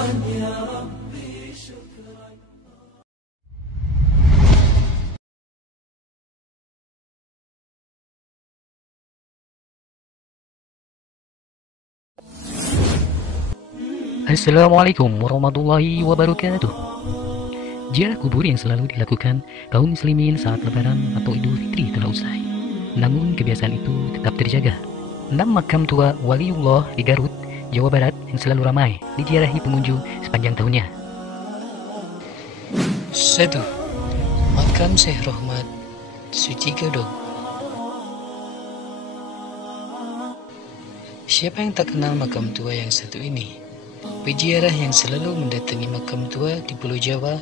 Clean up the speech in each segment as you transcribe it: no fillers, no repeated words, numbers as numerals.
Assalamualaikum warahmatullahi wabarakatuh. Ziarah kubur yang selalu dilakukan kaum muslimin saat lebaran atau idul fitri telah usai. Namun kebiasaan itu tetap terjaga. 6 makam tua waliullah di Garut, Jawa Barat yang selalu ramai diziarahi pengunjung sepanjang tahunnya. 1. Makam Syekh Rohmat Suci Godog. Siapa yang tak kenal makam tua yang satu ini? Peziarah yang selalu mendatangi makam tua di Pulau Jawa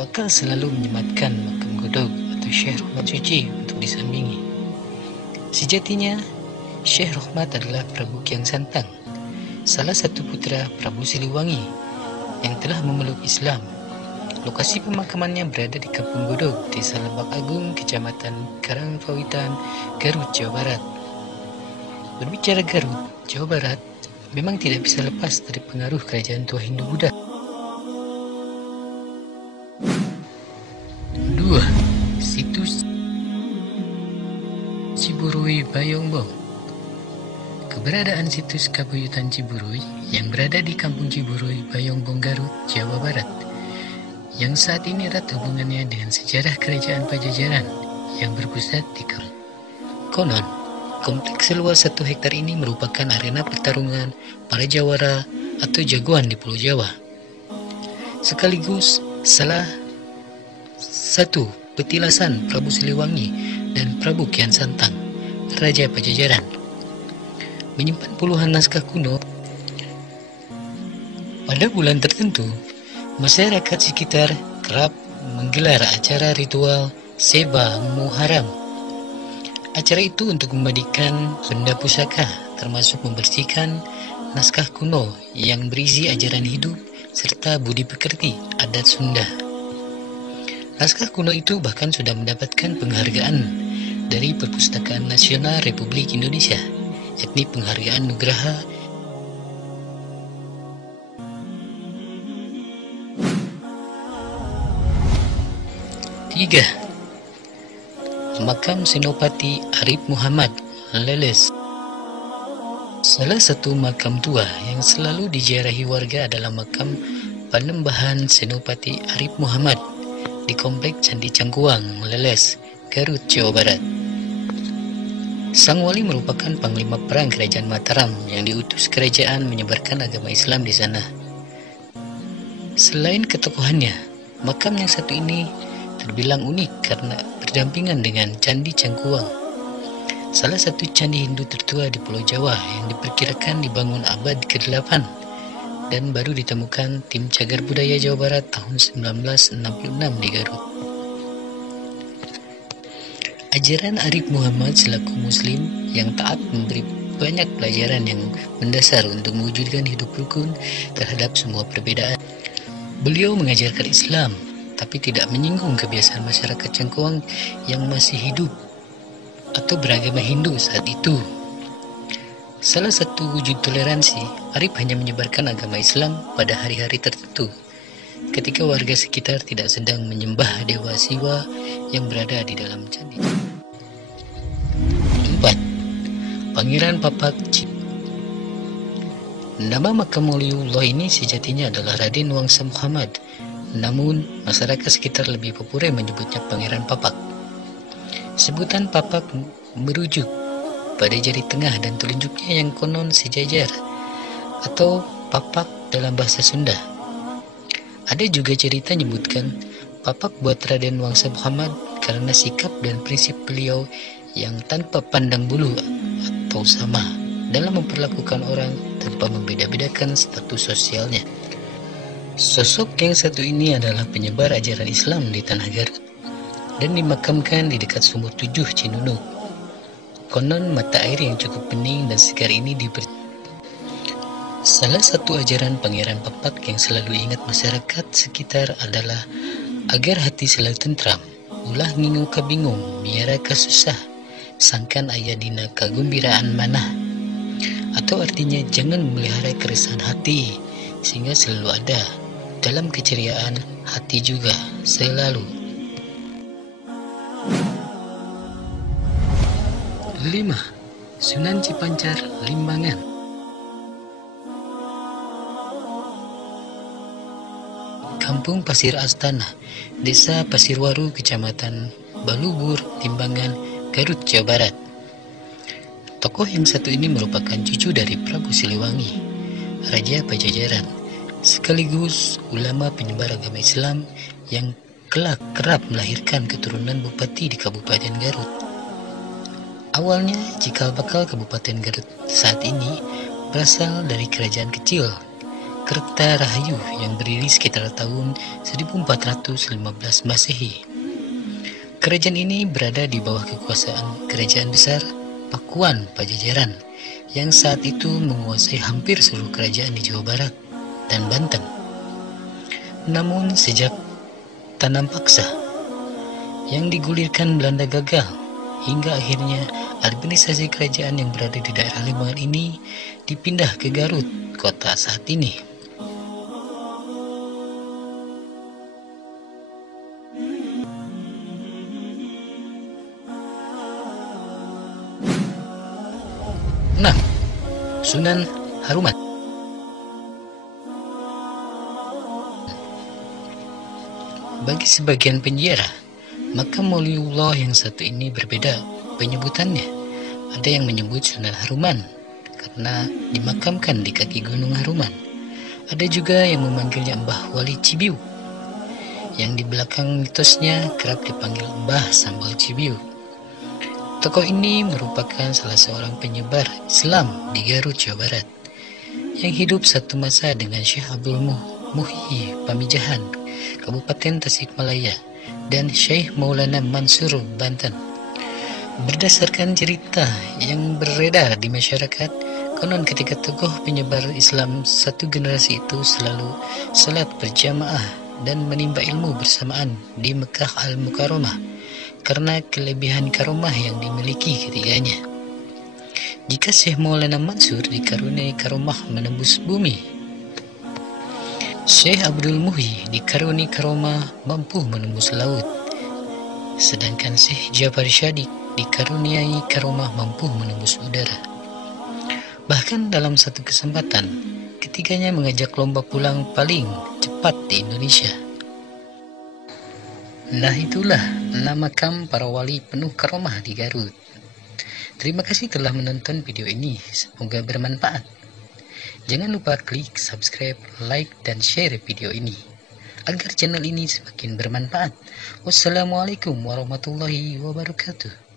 bakal selalu menyematkan makam Godog atau Syekh Rohmat Suci untuk disambangi. Sejatinya, Syekh Rohmat adalah Prabu Kian Santang, salah satu putra Prabu Siliwangi yang telah memeluk Islam. Lokasi pemakamannya berada di Kampung Godog, Desa Lebak Agung, Kecamatan Karangpawitan, Garut, Jawa Barat. Berbicara Garut, Jawa Barat, memang tidak bisa lepas dari pengaruh kerajaan tua Hindu-Buddha. 2. Situs Ciburuy Bayongbong. Keberadaan situs Kabuyutan Ciburuy yang berada di Kampung Ciburuy, Bayongbong, Garut, Jawa Barat, yang saat ini erat hubungannya dengan sejarah kerajaan Pajajaran yang berpusat di Garut. Konon, kompleks seluas 1 hektar ini merupakan arena pertarungan para jawara atau jagoan di Pulau Jawa. Sekaligus salah satu petilasan Prabu Siliwangi dan Prabu Kian Santang, Raja Pajajaran. Menyimpan puluhan naskah kuno. Pada bulan tertentu, masyarakat sekitar kerap menggelar acara ritual Seba Muharram. Acara itu untuk membagikan benda pusaka, termasuk membersihkan naskah kuno yang berisi ajaran hidup serta budi pekerti adat Sunda. Naskah kuno itu bahkan sudah mendapatkan penghargaan dari Perpustakaan Nasional Republik Indonesia, yakni penghargaan Nugraha. 3. Makam Senopati Arif Muhammad, Leles. Salah satu makam tua yang selalu diziarahi warga adalah makam Panembahan Senopati Arif Muhammad di Komplek Candi Cangkuang, Leles, Garut, Jawa Barat. Sang wali merupakan panglima perang Kerajaan Mataram yang diutus kerajaan menyebarkan agama Islam di sana. Selain ketokohannya, makam yang satu ini terbilang unik karena berdampingan dengan Candi Cangkuang, salah satu candi Hindu tertua di Pulau Jawa yang diperkirakan dibangun abad ke-8 dan baru ditemukan tim Cagar Budaya Jawa Barat tahun 1966 di Garut. Ajaran Arif Muhammad selaku Muslim yang taat memberi banyak pelajaran yang mendasar untuk mewujudkan hidup rukun terhadap semua perbedaan. Beliau mengajarkan Islam, tapi tidak menyinggung kebiasaan masyarakat Cangkuang yang masih hidup atau beragama Hindu saat itu. Salah satu wujud toleransi, Arif hanya menyebarkan agama Islam pada hari-hari tertentu, ketika warga sekitar tidak sedang menyembah dewa Siwa yang berada di dalam candi. 4. Pangeran Papak Cip. Nama makam waliullah ini sejatinya adalah Raden Wangsa Muhammad, namun masyarakat sekitar lebih populer menyebutnya Pangeran Papak. Sebutan Papak merujuk pada jari tengah dan telunjuknya yang konon sejajar atau papak dalam bahasa Sunda. Ada juga cerita menyebutkan papak buat Raden Wangsa Muhammad karena sikap dan prinsip beliau yang tanpa pandang bulu atau sama dalam memperlakukan orang tanpa membeda-bedakan status sosialnya. Sosok yang satu ini adalah penyebar ajaran Islam di Tanah Garut dan dimakamkan di dekat Sumur 7 Cinunuk. Konon mata air yang cukup bening dan segar ini Salah satu ajaran Pangeran Papak yang selalu ingat masyarakat sekitar adalah agar hati selalu tentram, ulah ngingu kabingung, miara kasusah, sangkan ayadina kagumbiraan manah. Atau artinya jangan memelihara keresahan hati, sehingga selalu ada dalam keceriaan hati juga selalu. 5. Sunan Cipancar, Limbangan. Kampung Pasir Astana, Desa Pasirwaru, Kecamatan Balubur, Limbangan, Garut, Jawa Barat. Tokoh yang satu ini merupakan cucu dari Prabu Siliwangi, Raja Pajajaran, sekaligus ulama penyebar agama Islam yang kelak kerap melahirkan keturunan bupati di Kabupaten Garut. Awalnya, cikal bakal Kabupaten Garut saat ini berasal dari kerajaan kecil Kertarahayu yang berdiri sekitar tahun 1415 Masehi. Kerajaan ini berada di bawah kekuasaan Kerajaan Besar Pakuan Pajajaran yang saat itu menguasai hampir seluruh kerajaan di Jawa Barat dan Banten. Namun sejak Tanam Paksa yang digulirkan Belanda gagal, hingga akhirnya administrasi kerajaan yang berada di daerah Limbangan ini dipindah ke Garut, kota saat ini. Nah, Sunan Haruman. Bagi sebagian penjara, makam Waliullah yang satu ini berbeda penyebutannya. Ada yang menyebut Sunan Haruman karena dimakamkan di kaki Gunung Haruman. Ada juga yang memanggilnya Mbah Wali Cibiu, yang di belakang mitosnya kerap dipanggil Mbah Sambal Cibiu. Tokoh ini merupakan salah seorang penyebar Islam di Garut, Jawa Barat, yang hidup satu masa dengan Syekh Abdul Muhyi Pamijahan, Kabupaten Tasikmalaya, dan Syekh Maulana Mansur, Banten. Berdasarkan cerita yang beredar di masyarakat, konon ketika tokoh penyebar Islam satu generasi itu selalu salat berjamaah dan menimba ilmu bersamaan di Mekah Al-Mukarramah karena kelebihan karomah yang dimiliki ketiganya. Jika Syekh Maulana Mansur dikaruniai karomah menembus bumi, Syekh Abdul Muhyi dikaruniai karomah mampu menembus laut, sedangkan Syekh Jafar Syadik dikaruniai karomah mampu menembus udara. Bahkan dalam satu kesempatan, ketiganya mengajak lomba pulang paling cepat di Indonesia. Nah, itulah 6 makam para wali penuh karomah di Garut. Terima kasih telah menonton video ini, semoga bermanfaat. Jangan lupa klik subscribe, like, dan share video ini agar channel ini semakin bermanfaat. Wassalamualaikum warahmatullahi wabarakatuh.